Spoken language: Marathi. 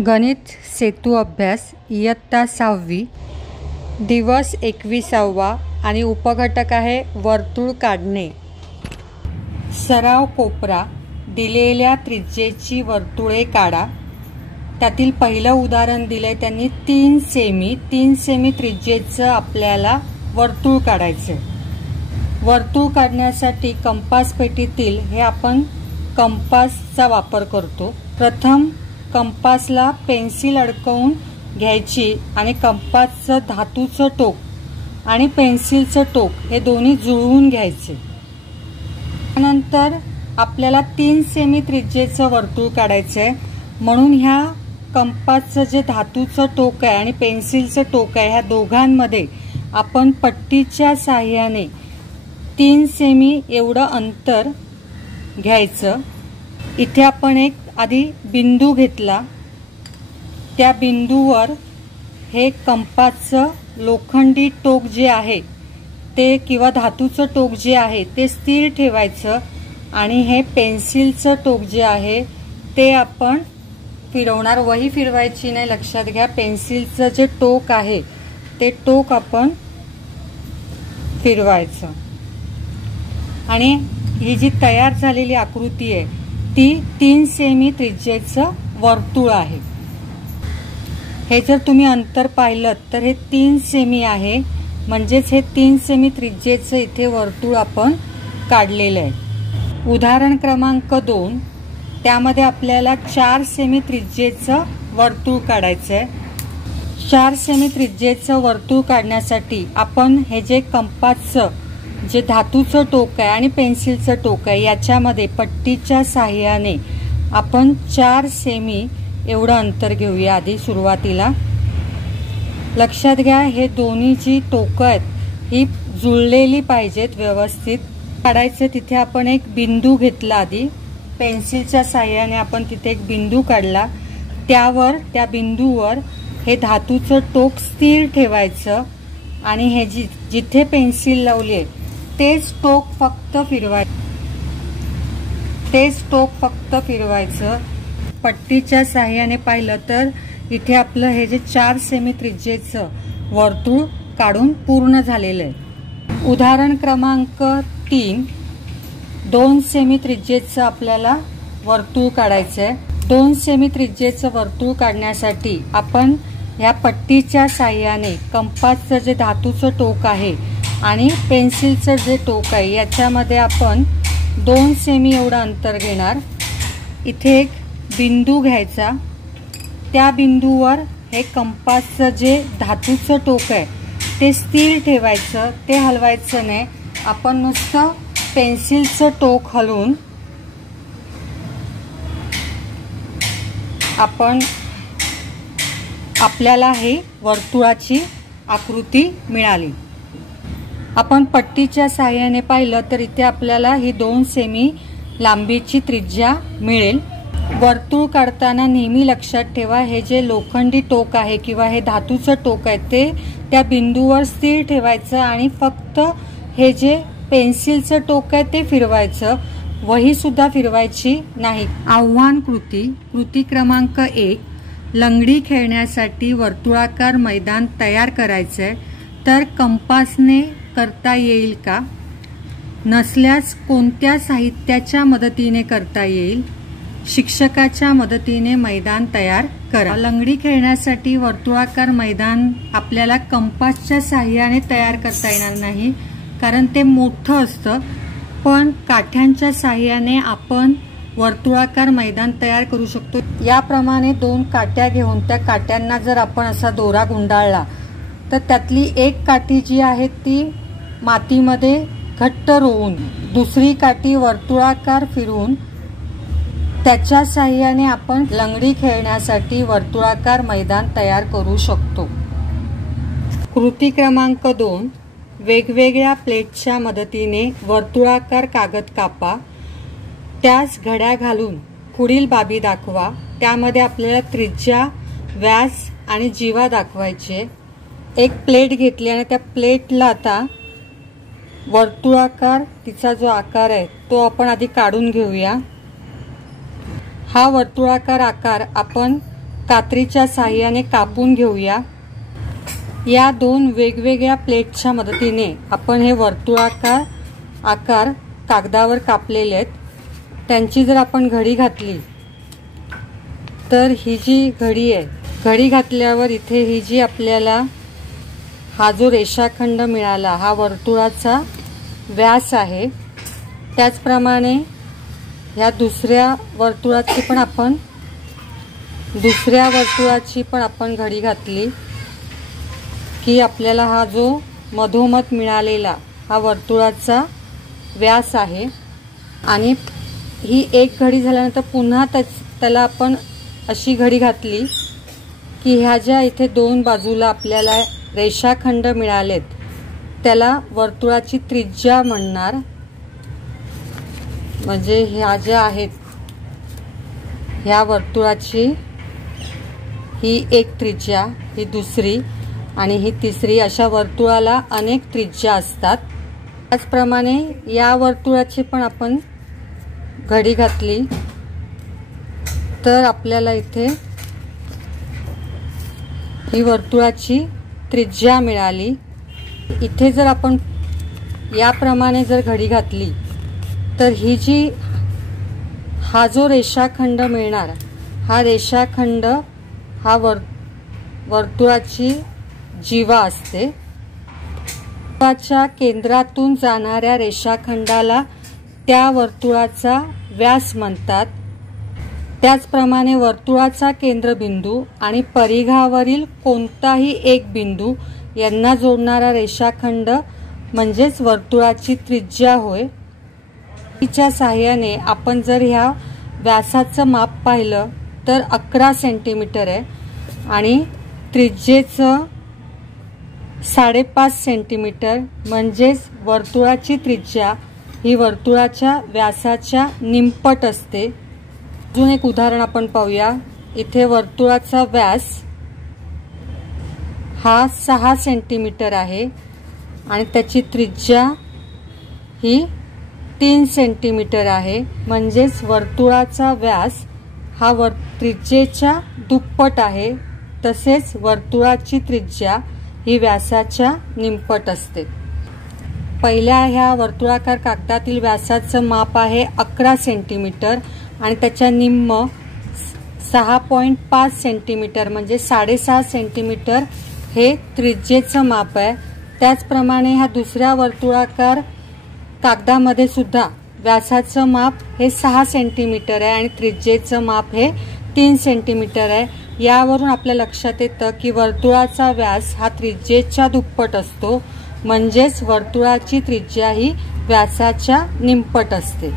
गणित सेतू अभ्यास इयत्ता 6वी दिवस 21वा आणि उपघटक आहे वर्तुळ काढणे। सराव कोपरा दिलेल्या त्रिज्येची वर्तुळे काढा। त्यातील पहिलं उदाहरण दिले त्यांनी 3 सेमी त्रिज्येचं आपल्याला वर्तुळ काढायचे। वर्तुळ काढण्यासाठी कंपास पेटीतील हे आपण कंपासचा वापर करतो। प्रथम कंपासला पेन्सिल अडकवून घ्यायची आणि कंपासचं धातूचं टोक आणि पेन्सिलचं टोक हे दोन्ही जुळवून घ्यायचे। त्यानंतर आपल्याला 3 सेमी त्रिज्येचं वर्तुळ काढायचं आहे, म्हणून ह्या कंपासचं जे धातूचं टोक आहे आणि पेन्सिलचं टोक आहे ह्या दोघांमध्ये आपण पट्टीच्या सहाय्याने 3 सेमी एवढं अंतर घ्यायचं। इथे आपण एक आधी बिंदू घेतला, त्या बिंदूवर हे कंपासचं लोखंडी टोक जे आहे ते किंवा धातूचं टोक जे आहे ते स्थिर ठेवायचं आणि हे पेन्सिलचं टोक जे आहे ते आपण फिरवणार। वही फिरवायची नाही, लक्षात घ्या। पेन्सिलचं जे टोक आहे ते टोक आपण फिरवायचं आणि ही जी तयार झालेली आकृती आहे ती 3 सेमी त्रिज्येचं वर्तुळ आहे। हे जर तुम्ही अंतर पाहिलं तर हे 3 सेमी आहे, म्हणजेच हे 3 सेमी त्रिज्येचं इथे वर्तुळ आपण काढलेलं आहे। उदाहरण क्रमांक 2 त्यामध्ये आपल्याला 4 सेमी त्रिज्येचं वर्तुळ काढायचं आहे। 4 सेमी त्रिज्येचं वर्तुळ काढण्यासाठी आपण हे जे कंपासचं जे धातूचं टोक आहे आणि पेन्सिलचं टोक आहे याच्यामध्ये पट्टीच्या सहाय्याने आपण 4 सेमी एवढं अंतर घेऊया। आधी सुरुवातीला लक्षात घ्या, हे दोन्ही जी टोकं आहेत ही जुळलेली पाहिजेत, व्यवस्थित काढायचे। तिथे आपण एक बिंदू घेतला, आधी पेन्सिलच्या सहाय्याने आपण तिथे एक बिंदू काढला। त्या बिंदूवर हे धातूचं टोक स्थिर ठेवायचं आणि हे जिथे पेन्सिल लावली आहे तेच टोक फक्त फिरवायचं। पट्टीच्या सहाय्याने पाहिलं तर इथे आपलं हे जे 4 सेमी त्रिज्येचं वर्तुळ काढून पूर्ण झालेलं आहे। उदाहरण क्रमांक 3 2 सेमी त्रिज्येचं आपल्याला वर्तुळ काढायचं आहे। 2 सेमी त्रिज्येचं वर्तुळ काढण्यासाठी आपण या पट्टीच्या सहाय्याने कंपासचं जे धातूचं टोक आहे आणि पेन्सिलचं जे टोक आहे याच्यामध्ये आपण 2 सेमी एवढं अंतर घेणार। इथे एक बिंदू घ्यायचा, त्या बिंदूवर हे कंपासचं जे धातूचं टोक आहे ते स्थिर ठेवायचं, ते हलवायचं नाही। आपण नुसतं पेन्सिलचं टोक हलवून आपल्याला हे वर्तुळाची आकृती मिळाली। आपण पट्टीच्या सहाय्याने पाहिलं तर इथे आपल्याला ही 2 सेमी लांबीची त्रिज्या मिळेल। वर्तुळ काढताना नेहमी लक्षात ठेवा, हे जे लोखंडी टोक आहे किंवा हे धातूचं टोक आहे ते त्या बिंदूवर स्थिर ठेवायचं आणि फक्त हे जे पेन्सिलचं टोक आहे ते फिरवायचं, वही सुद्धा फिरवायची नाही। आव्हान कृती क्रमांक 1 लंगडी खेळण्यासाठी वर्तुळाकार मैदान तयार करायचंय, तर कंपासने करता येईल का? नसल्यास कोणत्या साहित्याच्या मदतीने करता येईल? शिक्षकाच्या मदतीने मैदान तयार करा। लंगडी खेळण्यासाठी वर्तुळाकार मैदान आपल्याला कंपासच्या सहाय्याने तयार करता येणार नाही, कारण ते मोठं असतं, पण काठ्यांच्या सहाय्याने आपण वर्तुळाकार मैदान तयार करू शकतो। याप्रमाणे 2 काट्या घेऊन त्या काट्यांना जर आपण असा दोरा गुंडाळला तर त्यातली एक काठी जी आहे ती मातीमध्ये घट्ट रोवून दुसरी काठी वर्तुळाकार फिरवून त्याच्या सहाय्याने आपण लंगडी खेळण्यासाठी वर्तुळाकार मैदान तयार करू शकतो। कृती क्रमांक 2 वेगवेगळ्या प्लेटच्या मदतीने वर्तुळाकार कागद कापा, त्यास घड्या घालून पुढील बाबी दाखवा। त्यामध्ये आपल्याला त्रिज्या, व्यास आणि जीवा दाखवायचे। एक प्लेट घेतली आणि त्या प्लेटला आता वर्तुळाकार तिचा जो आकार आहे तो आपण आधी काढून घेऊया। हा वर्तुळाकार आकार आपण कात्रीच्या साहाय्याने कापून घेऊया। या दोन वेगवेगळ्या प्लेटच्या मदतीने आपण हे वर्तुळाकार आकार कागदावर कापलेले आहेत। त्यांची जर आपण घडी घातली तर ही जी घडी आहे, घडी घातल्यावर इथे ही जी आपल्याला हा जो रेषाखंड मिळाला हा वर्तुळाचा व्यास आहे। त्याचप्रमाणे ह्या दुसऱ्या वर्तुळाची पण आपण घडी घातली की आपल्याला हा जो मधोमध मिळालेला हा वर्तुळाचा व्यास आहे। आणि ही एक घडी झाल्यानंतर पुन्हा त्याला आपण अशी घडी घातली की ह्या ज्या इथे दोन बाजूला आपल्याला रेषाखंड मिळालेत त्याला वर्तुळाची त्रिज्या म्हणणार। म्हणजे ह्या ज्या आहेत ह्या वर्तुळाची ही एक त्रिज्या, ही दुसरी आणि ही तिसरी, अशा वर्तुळाला अनेक त्रिज्या असतात। त्याचप्रमाणे या वर्तुळाची पण आपण घडी घातली तर आपल्याला इथे ही वर्तुळाची त्रिज्या मिळाली। इथे जर आपण याप्रमाणे जर घडी घातली तर ही जी हा जो रेषाखंड मिळणार हा रेषाखंड हा वर्तुळाची जीवा असते। वर्तुळाच्या केंद्रातून जाणाऱ्या रेषाखंडाला त्या वर्तुळाचा व्यास म्हणतात। त्याचप्रमाणे वर्तुळाचा केंद्रबिंदू आणि परिघावरील कोणताही एक बिंदू यांना जोडणारा रेषाखंड म्हणजेच वर्तुळाची त्रिज्या होय। च्या साहाय्याने आपण जर ह्या व्यासाचं माप पाहिलं तर 11 सेंटीमीटर आहे आणि त्रिज्येचं 5.5 सेंटीमीटर, म्हणजेच वर्तुळाची त्रिज्या ही वर्तुळाच्या व्यासाच्या निमपट असते। अजून एक उदाहरण आपण पाहूया। इथे वर्तुळाचा व्यास हा 6 सेंटीमीटर आहे आणि त्याची त्रिज्या ही 3 सेंटीमीटर आहे। म्हणजेच वर्तुळाचा व्यास हा त्रिज्येच्या दुप्पट आहे। तसेच वर्तुळाची त्रिज्या ही व्यासाच्या निमपट असते। पहिल्या ह्या वर्तुळाकार कागदातील व्यासाचं माप आहे 11 सेंटीमीटर आणि त्याच्या निम्म 6.5 सेंटीमीटर म्हणजे 6.5 सेंटीमीटर हे त्रिज्येचं माप आहे। त्याचप्रमाणे ह्या दुसऱ्या वर्तुळाकार कागदामध्ये सुद्धा व्यासाचं माप हे 6 सेंटीमीटर आहे आणि त्रिज्येचं माप हे 3 सेंटीमीटर आहे। यावरून आपल्या लक्षात येतं की वर्तुळाचा व्यास हा त्रिज्येच्या दुप्पट असतो, म्हणजेच वर्तुळाची त्रिज्या ही व्यासाच्या निमपट असते।